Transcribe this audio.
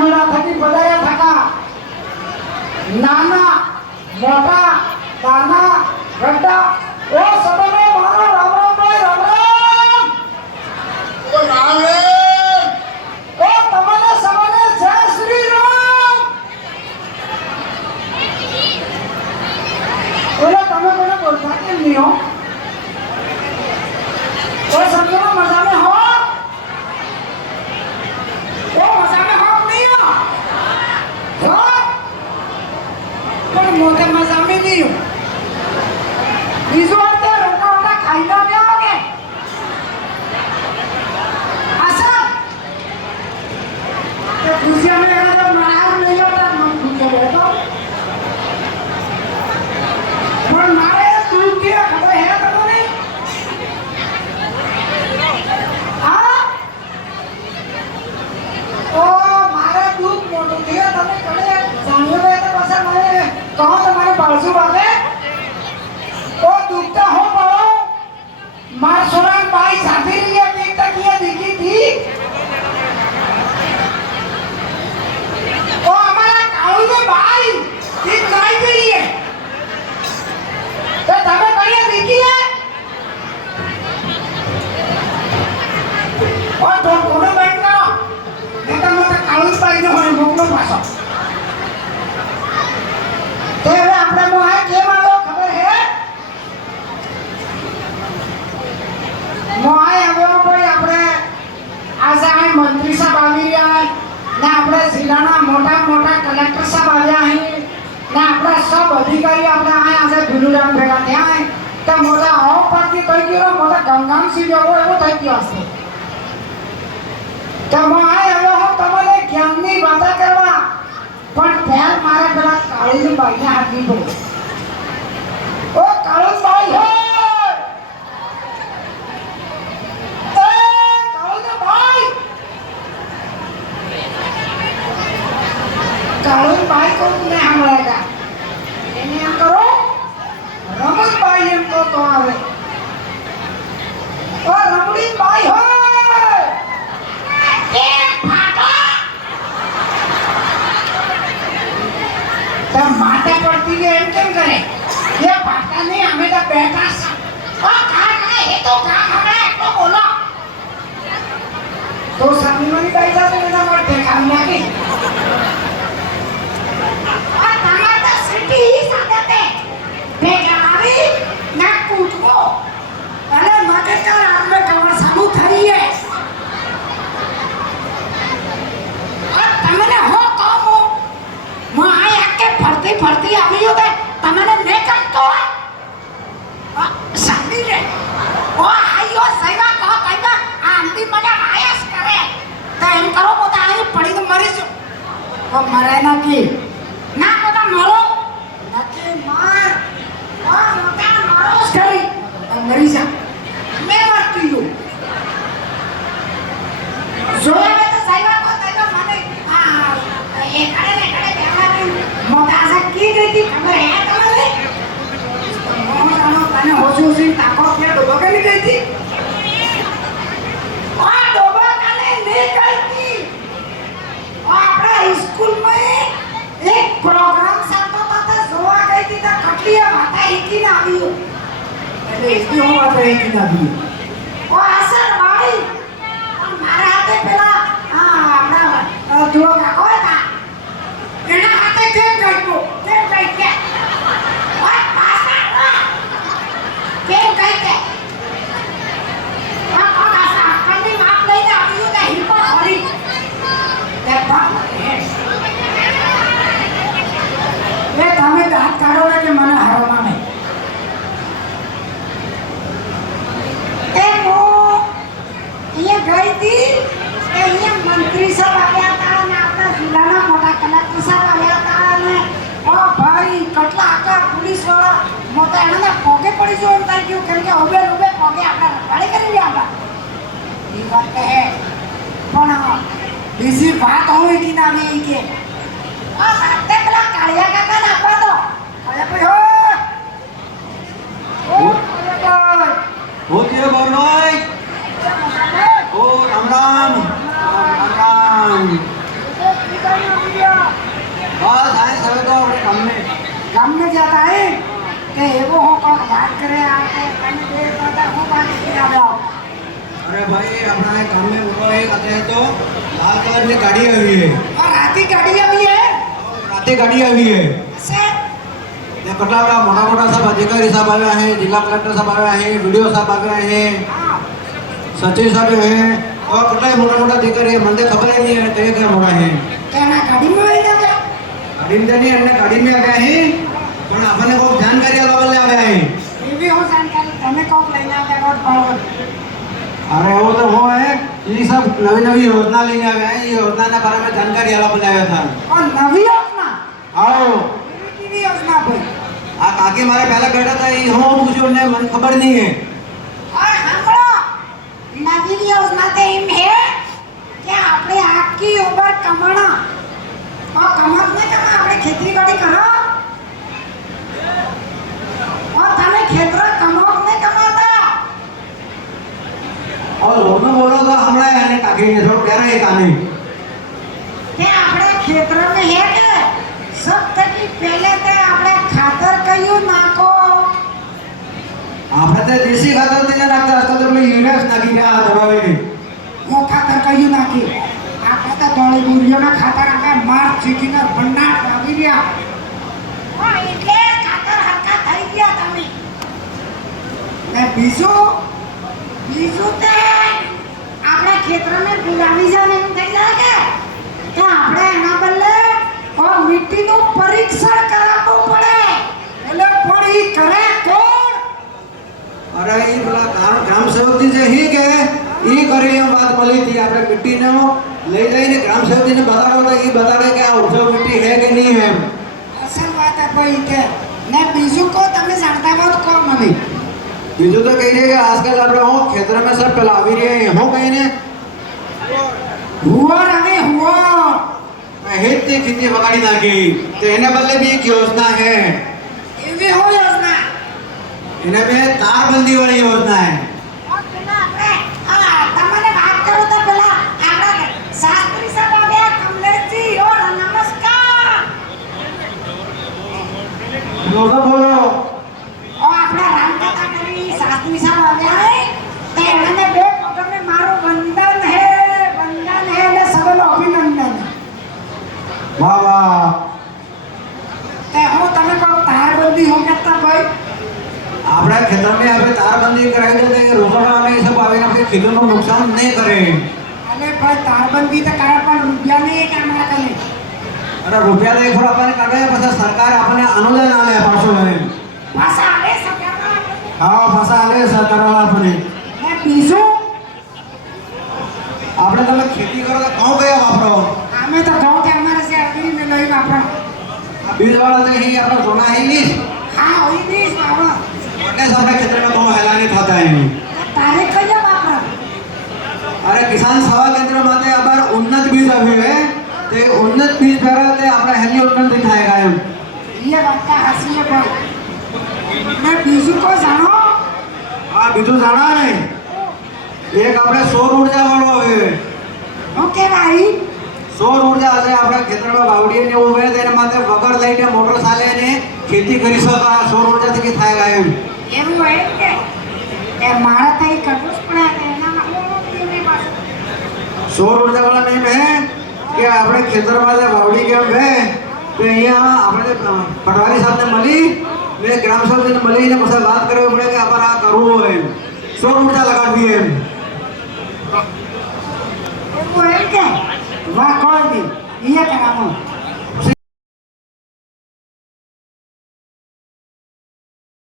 મેળા થકી બધાયા થકા નાના મોટા નાના ગड्ढा ઓ સબને મારો રામ રામ ભાઈ રામ રામ ઓ રામ ઓ તમને સબને જય શ્રી રામ ઓલા તમે કોને બોલતા કેમ નહીં હો ઓ સમજો મજા में हो ओ मजा में हो नहीं हो પણ મોટે મજા में नहीं हो બીજું તે રોટા રોટા ખાઈ લો ને આગે અસર તે ખુશિયા में अगर मनाव नहीं होता मन खुश रहता પણ મારે દૂધ કે ખબર હે તમને હા ઓ મારે દૂધ મોટું થયો તમે કડે જાણ્યો બે તો પાછા મને કહો તમારે બાજુ વાગે ओ दुखता हो पाओ मार सोनान भाई साथी लिए देखता किया देखी थी ओ हमारा काऊ ने भाई ठीक नहीं गई है तो तमे कहिए देखी है और तो कोनो बैठ करो नहीं तो मोटा काऊ भाई ने होने मोकलो पासो तो હવે આપણે મોહે કે માલો ખબર હે મોહે હવે ભાઈ આપણે આજે આ મંત્રી સાહેબ આવી રહ્યા ને આપણે જિલ્લાના મોટા મોટા કલેક્ટર સાહેબ આવ્યા અહીં ને આપણે સબ અધિકારી આપણે આજે ભીલુરામ ભેગા થયા તો મોટા હોપ પાર્ટી થઈ ગયો મોટા ગંગામ સિંહ જેવો એવો થઈ ગયો હશે તો મોહે હવે હું તમને જ્ઞાનની વાતો કરવા પણ ફેર મારે પેલા કાળુની બાઈને હાથની પડી ઓ કાળુ બાઈ હે कालून भाई को तुमने हमलाएगा इन्हें हम करो रमन भाई हमको तो आवे और रमणीन भाई हो ये फाटा तब माता पड़ती है हम क्या करे ये फाटा नहीं हमें तो बैठा और कहाँ कहाँ ये तो कहाँ हमें तो बोला तो सामने वाली भाई जाते हैं ना मर देखा मिला के ही सादते बेगारी ना कूटो अरे मगे का रात में कवर सामू थरी है और तमने हो कौन हो वहाँ आके फरती फरती आवी हो गए तमने नहीं करतो है शादी रे वो आयो सहीवा कहो कहेगा आंटी मजा आयस करे तो इन करो बोता आई पड़ी तो मरी जो वो मरे ना की ना बोता मरो नके मार और मकान मारोस करी मरी जा मैं मरती हूँ जोया में तो सही बात होता है तो माने ये खड़े बेवारी मोटा की गई थी खबर है तुम्हारे मोहम्मद अनो तने होशी ताको के डूबो के नहीं गई थी और डूबो काले नहीं गई थी और अपना स्कूल में एक प्रोग्राम जोवा गई थी तो कटलिया माता ही ना आवी એટલે इसकी हो बात है कि ना आवी ओ असर भाई मारे हाथे पेला अपना दुलो काको था एना हाथे केम गई के और पासा केम गई के और आसा कभी माप नहीं ना आवी तो हिपो हरी ते बाप ये તમે દાંત કાઢો કે મને હારવા નહીં એ મો ये गई थी ये मंत्री सब आया था ना अपना जिलाना मोटा कलेक्टर सब आया था ने ओ भाई कटला आका पुलिस वाला मोटा एना पोगे पड़ी जो उनका क्यों करके उबे उबे पोगे आपला गाड़ी કરી लिया ये बात है પણ બીજી વાત હોય કે ના નહીં કે આ સાતે પેલા કાળિયા કાકા ના આપવા દો અરે ભાઈ हो दियो गौरनोय ओ राम राम राम राम આવ્યા अरे भाई अपना एक काम में बोलो एक आते हैं तो लाल कलर की गाड़ी आई है और राती गाड़ी આવી है राते गाड़ी आई है से ने कटला का मोटा मोटा सब अधिकारी साहब आया है जिला कलेक्टर साहब आया है वीडियो साहब आया है सचिव साहब है और कटला मोटा मोटा अधिकारी है मंदे खबर ही नहीं है कहीं क्या मोड़ा है તેના ગાડીમાં લઈ ગયા गाड़ी में नहीं अन्य गाड़ी में आ गया है पर अपने को जानकारी वाला ले आ गया है એવી હું જાણકારી તમે કોક લઈને આવ્યા રોડ પર अरे वो तो वो है ये सब नवी नवी योजना लेने आ गए हैं ये योजना के बारे में जानकारी वाला बनाया था और नवी योजना आओ કેવી યોजना ભાઈ आगे हमारे पहले बैठा था ये हो मुझे उन्हें मन खबर नहीं है और સાંભળો નવી યોजना તો એમ હે કે આપણે આખી ઉંમર કમાણા और કમાત ને કમા આપણે ખેતી કરી કરો और તમે ખેતર કમાત ને કમાતા और लोग बोलो तो हमारे यानी काकी ने थोड़ा कह रहे हैं कहानी કે આપણે ખેતર में હે કે सब થકી પહેલે તે આપણે ખાતર કયું નાખો આપણે તો દેશી ખાતર તો નાખતા હતા તો મેં યુરિયા નાખી ગયા દવાઈ હું ખાતર કયું નાખી આપણે તો દોડી ગુરિયોના ખાતર આપણે માર ચીકીને ભંડાર વાવી રહ્યા એટલે ખાતર હરકા થઈ ગયા તમે ને બીજું તે આપણે ખેતરને ગુલાબી જાને એમ થઈ જાય કે આપણે એના બદલે મિટ્ટીનું પરીક્ષણ કરાવવું પડે એટલે પણ ઈ કરે કોણ अरे ये बोला ग्राम सेवक जी से ही के ये करे ये बात बोली थी आपने मिट्टी ने ले जाइए ग्राम सेवक जी ने बताया था ये बता रहे क्या उपजाऊ मिट्टी है कि नहीं है અસલ વાત આ કોઈ કે ને બીજું કો તમે જાણતા હો તો કો મને બીજું તો કહી દે કે આજકાલ આપણે હું ખેતર में सब પેલા આવી રહ્યા हैं હું કહીને હુઓ રમે હુઓ હેતી ખેતી વગાડી નાખી તો એને બદલે भी एक योजना है એવી હો યોજના એને में तारबंदी वाली योजना है और પેલા આપણે તમને વાત કરું તો પેલા આપણા શાસ્ત્રી સાહેબ આવ્યા કમલેશજી ઓ નમસ્કાર लोग बोलो ઓ આપણા રામકથા કરી શાસ્ત્રી સાહેબ આવ્યા હે તે એને બે પગમે મારું વંદન હે એટલે સૌનો અભિનંદન वाह वाह તે હું તમે કહો તારબંધી હો કેતા ભાઈ આપણે ખેતર में આપણે तारबंदी कराई देते हैं रोकड़ा में ये सब आवे अपने खेतों को नुकसान नहीं करे અલે ભાઈ તારબંધી તો કરે પણ રૂપિયા નહીં કે અમારા કને अरे रुपया तो थोड़ा अपन काटे પછી સરકાર આપણને અનુદાન આલે પાછો લઈને ભાષા આવે સક્યા હા પાછા આલે સરકાર વાળા આપણને ને બીજું આપણે તમે ખેતી કરો તો ઘઉં કયા વાપરો અમે તો ઘઉં કે અમારે છે અગરી ને લઈ વાપરો આ બીજ વાળા તો ही આપણે સોના ही नहीं હા હોઈ દીસ બાબા એટલે આપણે ખેતર में ઘઉં હેલા नहीं થતા है તારે કયા વાપરો अरे किसान सेवा केंद्र माते अबार उन्नत बीज आवे ते उन्नत बीज फेरा ते આપણે હેલી ઉત્પન્ન દેખાયगा એમ ये बात का हंसी है भाई मैं बीजू को जानो આ બીજું જાણા ને એક આપણે સૌર ઊર્જા વાળો આવે ओके भाई સૌર ઊર્જા આજે આપણા ખેતરમાં વાવડીએ ને ઉભે તેને માથે વગર લાઈટે મોટર ચાલે ને ખેતી કરી શકો આ સૌર ઊર્જાથી થાયगा એમ એવું હોય કે મારા તો એ કરવું જ પડે એના માટે સૌર ઊર્જા વાળા નહીં હે કે આપણે ખેતરમાં જે વાવડી કેમ હે તો અહીંયા આપણે પટવારી સાહેબને મળી ને ગ્રામ સેવકને મળીને પછી વાત કરવી પડે કે અમારે આ કરવું હોય સૌર ઊર્જા લગાડવી એમ એવું હોય કે વાહ કોઈ નહીં એ કરાવો